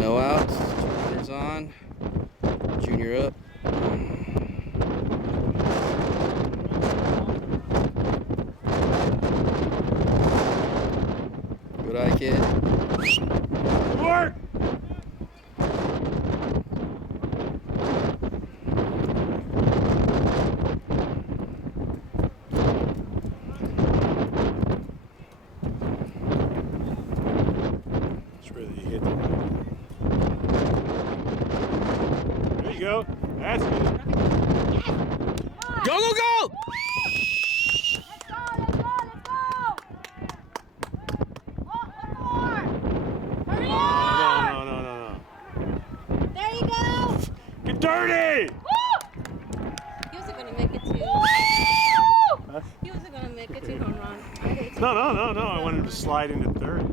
No outs. 2 runners on. Junior up. Good eye, kid. Good work! It's really hit the There you go. That's good. Go, go, go! Let's go, let's go, let's go! One more! Hurry up! No. There you go! Get dirty! Woo! He wasn't gonna make it to. Woo! He wasn't gonna make it to home run. I did too. No. I wanted him to slide into third.